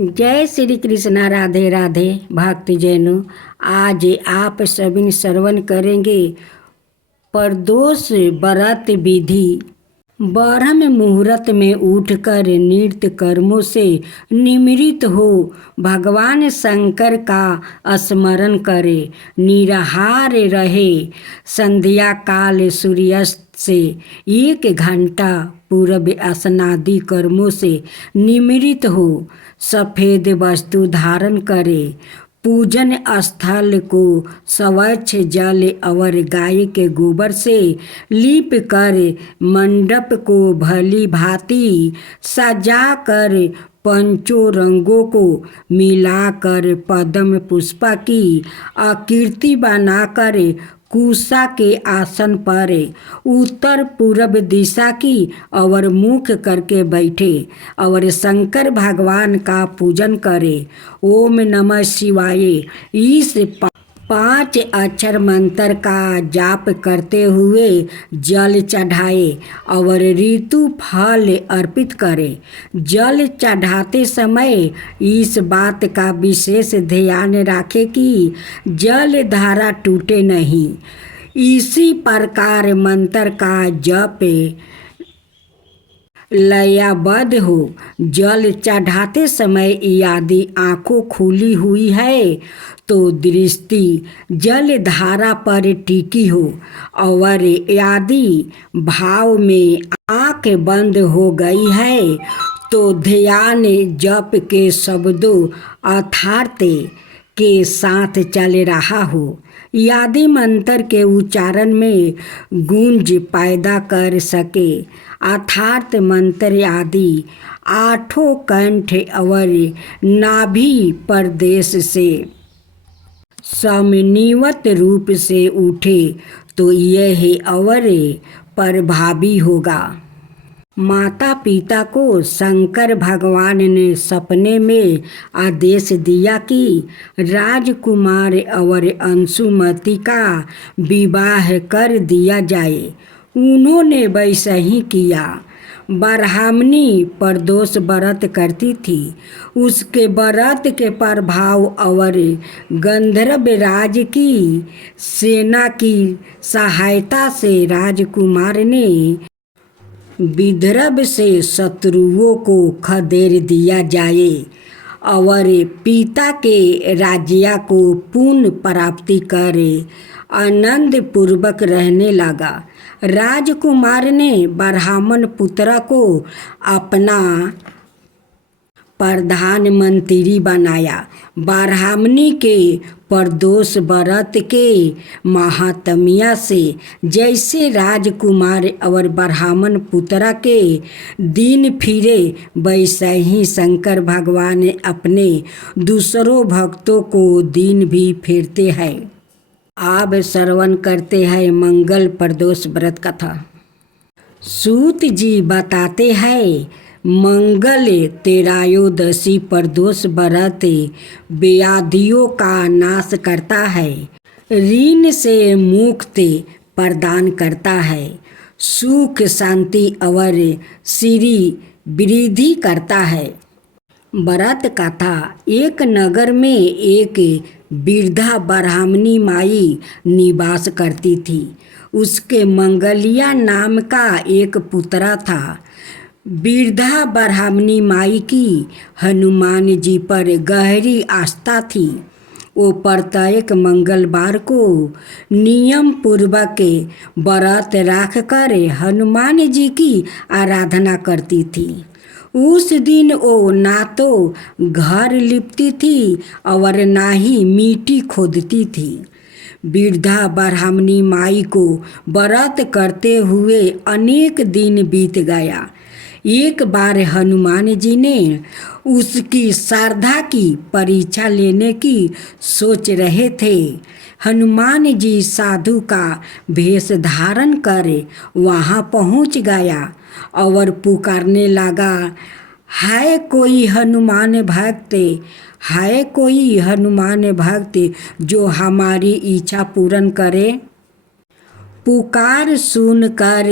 जय श्री कृष्णा। राधे राधे भक्तजनों, आज आप सभी श्रवण करेंगे प्रदोष व्रत विधि। ब्रह्म मुहूर्त में उठकर नृत्य कर्मों से निमृत हो भगवान शंकर का स्मरण करे। निराहार रहे। संध्या काल सूर्यास्त से 1 घंटा पूर्व स्नादि कर्मों से निमृत हो सफ़ेद वस्तु धारण करे। पूजन स्थल को स्वच्छ जल और गाय के गोबर से लीप कर मंडप को भली भांति सजा कर पंचों रंगों को मिलाकर पद्म पुष्प की आकृति बनाकर कुशा के आसन पर उत्तर पूर्व दिशा की और मुख करके बैठे और शंकर भगवान का पूजन करे। ओम नमः शिवाय इस 5 अक्षर मंत्र का जाप करते हुए जल चढ़ाए और ऋतु फल अर्पित करे। जल चढ़ाते समय इस बात का विशेष ध्यान रखें कि जल धारा टूटे नहीं। इसी प्रकार मंत्र का जप लयबद्ध हो। जल चढ़ाते समय यदि आँखों खुली हुई है तो दृष्टि जल धारा पर टिकी हो और यदि भाव में आँख बंद हो गई है तो ध्यान जप के शब्दों अर्थात के साथ चल रहा हो। यदि मंत्र के उच्चारण में गूंज पैदा कर सके अर्थात मंत्र आदि 8 कंठ और नाभि प्रदेश से समन्वित रूप से उठे तो यह और प्रभावी होगा। माता पिता को शंकर भगवान ने सपने में आदेश दिया कि राजकुमार और अंशुमति का विवाह कर दिया जाए। उन्होंने वैसा ही किया। ब्राह्मणी प्रदोष व्रत करती थी। उसके व्रत के प्रभाव और गंधर्व राज की सेना की सहायता से राजकुमार ने विदर्भ से शत्रुओं को खदेड़ दिया जाए और पिता के राज्य को पुण्य प्राप्ति करे आनंद पूर्वक रहने लगा। राजकुमार ने ब्राह्मण पुत्र को अपना प्रधानमंत्री बनाया। ब्राह्मणी के प्रदोष व्रत के महात्म्य से जैसे राजकुमार और ब्राह्मण पुत्र के दिन फिरे वैसे ही शंकर भगवान अपने दूसरों भक्तों को दिन भी फिरते हैं। आप श्रवण करते हैं मंगल प्रदोष व्रत कथा। सूत जी बताते हैं मंगल त्रयोदशी प्रदोष व्रत व्याधियों का नाश करता है, ऋण से मुक्ति प्रदान करता है, सुख शांति और श्री वृद्धि करता है। व्रत कथा। एक नगर में एक वृद्धा ब्राह्मणी माई निवास करती थी। उसके मंगलिया नाम का एक पुत्र था। वृद्धा ब्राह्मणी माई की हनुमान जी पर गहरी आस्था थी। वो प्रत्येक मंगलवार को नियम पूर्वक व्रत रखकर हनुमान जी की आराधना करती थी। उस दिन वो ना तो घर लिपती थी और ना ही मिट्टी खोदती थी। वृद्धा ब्राह्मणी माई को व्रत करते हुए अनेक दिन बीत गया। एक बार हनुमान जी ने उसकी श्रद्धा की परीक्षा लेने की सोच रहे थे। हनुमान जी साधु का वेश धारण कर वहाँ पहुँच गया और पुकारने लगा, है कोई हनुमान भक्त, है कोई हनुमान भक्त जो हमारी इच्छा पूर्ण करे। पुकार सुनकर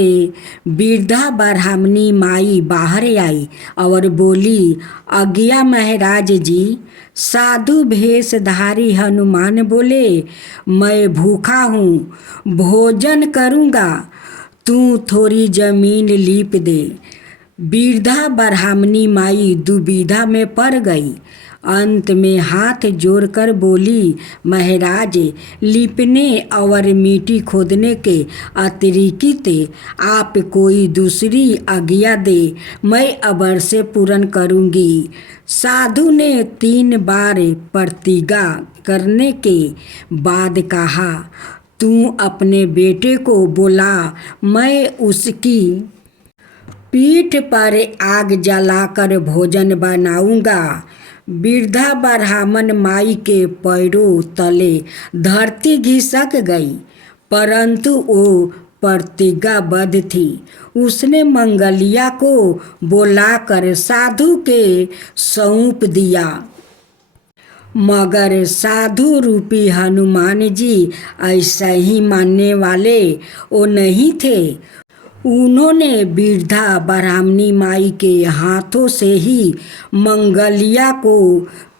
वृद्धा ब्राह्मणी माई बाहर आई और बोली, आज्ञा महाराज जी। साधु भेषधारी हनुमान बोले, मैं भूखा हूँ, भोजन करूँगा, तू थोड़ी जमीन लीप दे। वृद्धा ब्राह्मणी माई दुविधा में पड़ गई। अंत में हाथ जोड़कर बोली, महाराज, लिपने और मिट्टी खोदने के अतिरिक्त आप कोई दूसरी आज्ञा दे, मैं अवश्य पूर्ण करूँगी। साधु ने 3 बार प्रतिज्ञा करने के बाद कहा, तू अपने बेटे को बुला, मैं उसकी पीठ पर आग जलाकर भोजन बनाऊंगा। वृद्धा ब्राह्मण माई के पैरों तले धरती घिसक गई, परंतु वो प्रतिज्ञाबद्ध थी। उसने मंगलिया को बुलाकर साधु के सौंप दिया, मगर साधु रूपी हनुमान जी ऐसा ही मानने वाले वो नहीं थे। उन्होंने वृद्धा ब्राह्मणी माई के हाथों से ही मंगलिया को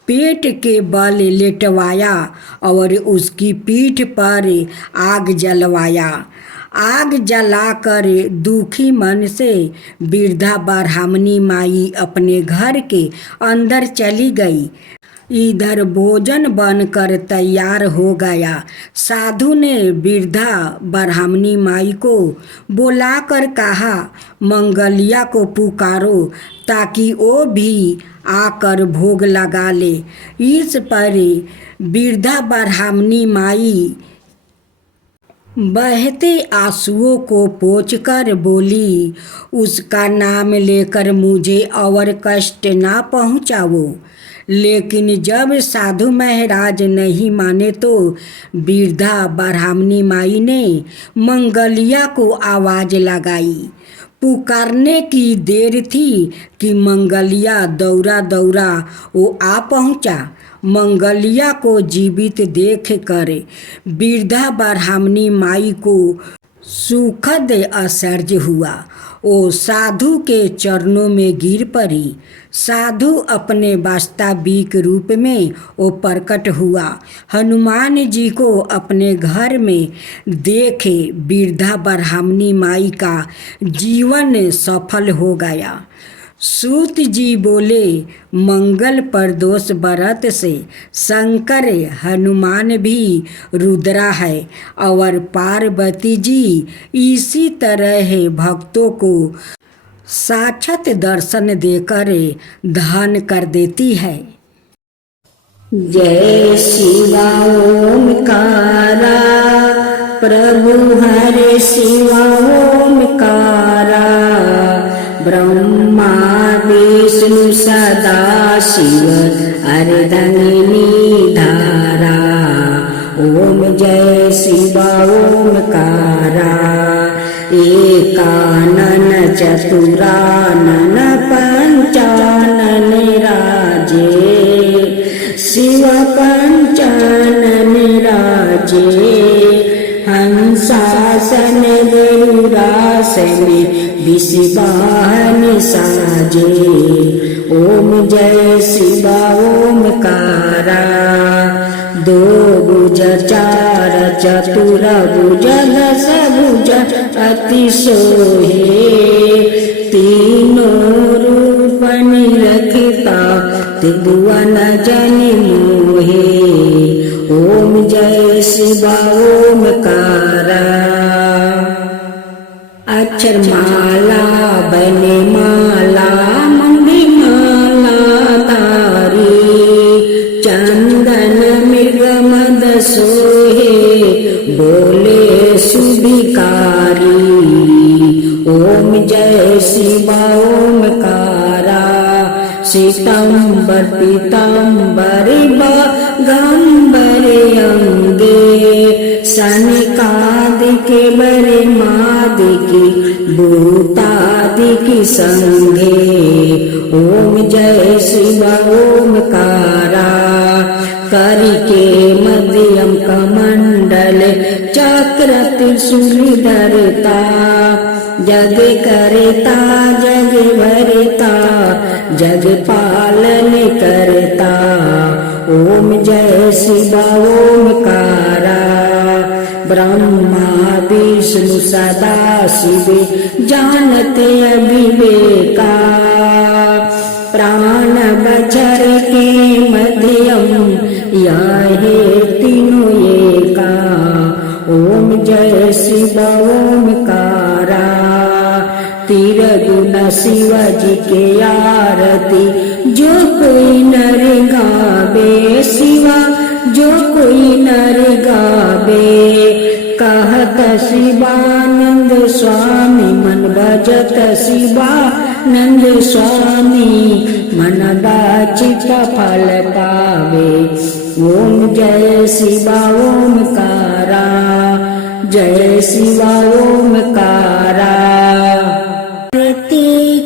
पेट के बल लेटवाया और उसकी पीठ पर आग जलवाया। आग जलाकर दुखी मन से वृद्धा ब्राह्मणी माई अपने घर के अंदर चली गई। इधर भोजन बनकर तैयार हो गया। साधु ने वृद्धा ब्राह्मणी माई को बुलाकर कहा, मंगलिया को पुकारो ताकि वो भी आकर भोग लगा ले। इस पर वृद्धा ब्राह्मणी माई बहते आंसुओं को पोंछकर बोली, उसका नाम लेकर मुझे और कष्ट ना पहुँचाओ। लेकिन जब साधु महाराज नहीं माने तो वृद्धा ब्राह्मणी माई ने मंगलिया को आवाज़ लगाई। पुकारने की देर थी कि मंगलिया दौड़ा दौड़ा वो आ पहुँचा। मंगलिया को जीवित देख कर वृद्धा ब्राह्मणी माई को सुखद आश्चर्य हुआ। वो साधु के चरणों में गिर पड़ी। साधु अपने वास्तविक रूप में वो प्रकट हुआ। हनुमान जी को अपने घर में देखे वृद्धा ब्राह्मणी माई का जीवन सफल हो गया। सूत जी बोले, मंगल प्रदोष व्रत से शंकर हनुमान भी रुद्रा है और पार्वती जी इसी तरह भक्तों को साक्षात दर्शन देकर धन कर देती है। जय शिवा ओमकारा, प्रभु हरे शिवा ओमकारा, ब्रह्मा विष्णु सदा शिव अर्धंगिनी धारा। ओम जय शिवा ओमकारा, एकानन चतुरानन पंचानन राजे, शिव पंचानन राजे। हंसासन गरुड़ासन विषवाहन साजे। ओम जय शिवा ओमकारा, दो भुज चार चतुर भुज दस भुज अति सोहे, तीनों रूप निरखता त्रिभुवन जन मोहे। ओम जय शिवा ओमकारा, अक्षर माला बने माला मंगी माला तारी, चंदन मृग मद सोहे बोले सुभिकारी। ओम जय शिवा ओमकारा, श्वेतांबर पीतांबर बागंबर अंगे, सनकादिक बरे मादिक भूतादिक संगे। ओम जय शिवा ओमकारा, करिके मध्यम कमंडल चक्र चक्र त्रिशूल धरता, जग करता जग भरता, जग पालन करता। ओम जय शिव ओमकारा, ब्रह्मा विष्णु सदा शिव जानते अविवेका। प्राण बचर के मध्यम यह तीनों एका। ओम जय शिव ओमकारा, तिरगुण शिव जी के आरती जो कोई नर गावे शिवा, जो कोई नर गावे। कहत शिवानंद स्वामी मन भजत शिवानंद स्वामी, मन बाचित फल पावे। ओम जय शिवा ओमकारा, जय शिवा ओमकारा।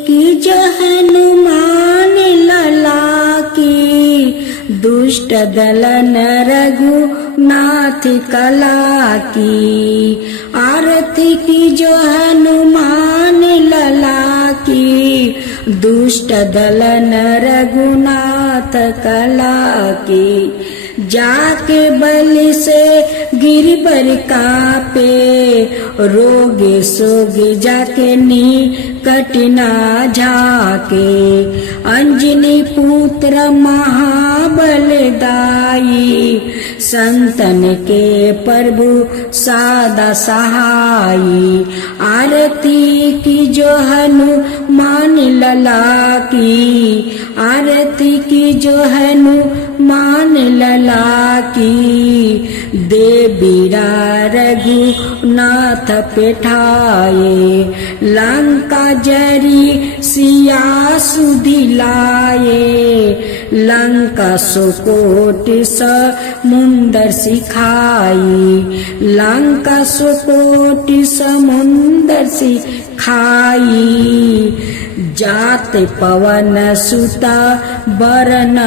की जो हनुमान लला की, दुष्ट दलन रघुनाथ कला की। आरती की जो हनुमान लला की, दुष्ट दलन रघुनाथ कला की। जाके बल से गिरबर कापे, रोगे सोगे जाके निकट ना जाके। अंजनी पुत्र महाबलदाई, संतन के प्रभु सादा सहाई। आरती की जो हनुमान लला की, आरती की जो हनुमान लला की। देवीरा रघुनाथ पेठाए, लंका जरी सिया सुदिलाए। लंका सुकोट समुंदर सिखाई, लंका सुकोट समुंदर सिखाई। जात पवन सुता बरन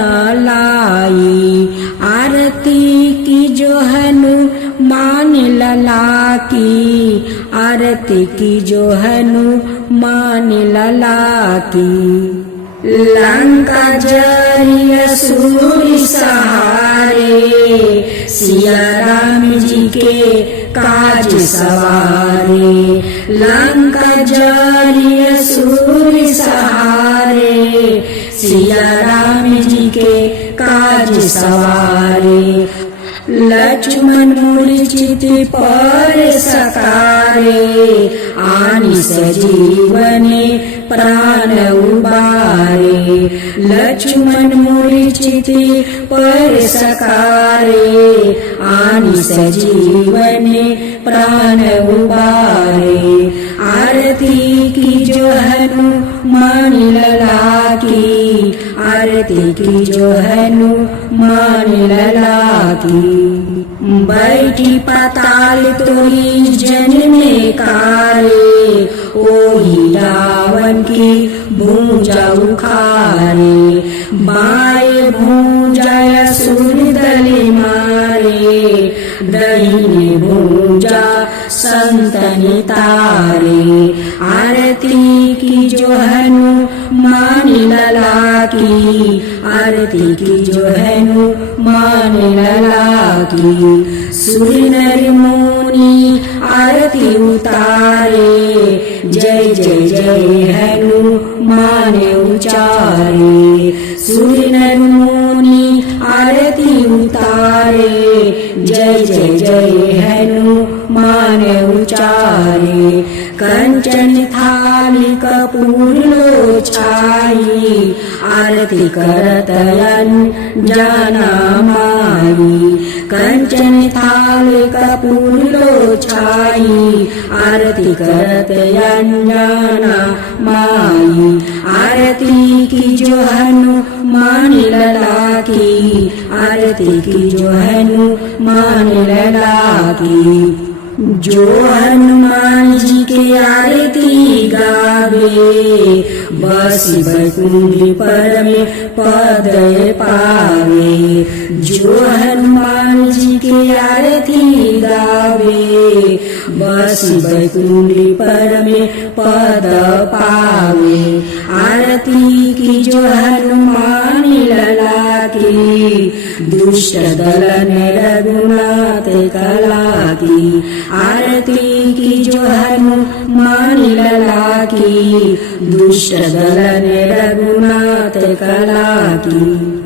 लाई, आरती की जो हनुमान लला की। आरती की जो हनुमान लला की। लंका जरी असुर सहारे, सिया राम जी के काज सवारे। लंका जरी असुर सहारे, सिया राम जी के काज सवारे। लक्ष्मण मूर्छित पर सकारे, आनि सजीवने प्राण उबारे। लक्ष्मण मूर्छित पर सकारे, आनि सजीवने प्राण उबारे। आरती की जो हनुमान लला की, आरती की जो हनुमान लला की। बैठी पाताल तोरी जन्मे कारे, ओही रावण की भूजा उखारे। बाएं भूजा असुर दल मारे, दाहिने भूजा संतन तारे। आरती की जो हनुमान लला की, आरती की जो हनुमान लला की। सुर नर मुनि आरती उतारे, जय जय जय हनुमान उचारे। सुर नर मुनि आरती उतारे, जय जय जय हनुमान उचारे। कंचन थाली कपूर लो छाई, आरती करत अनजाना माई। कंचन थाली कपूर लो छाई, आरती करत अनजाना माई। आरती की जो हनुमान लला की, आरती की जो हनुमान लला की। जो हनुमान जी के आरती गावे, बस बैकुंठ पर में पद पावे। जो हनुमान जी की आरती गावे, बस बैकुंठ पर में पद पावे। आरती की जो हनुमान लला की, दुष्ट दलन रघुनाथ कला की। आरती की जो हनुमान लला की, दुष्ट दलन रघुनाथ कला की।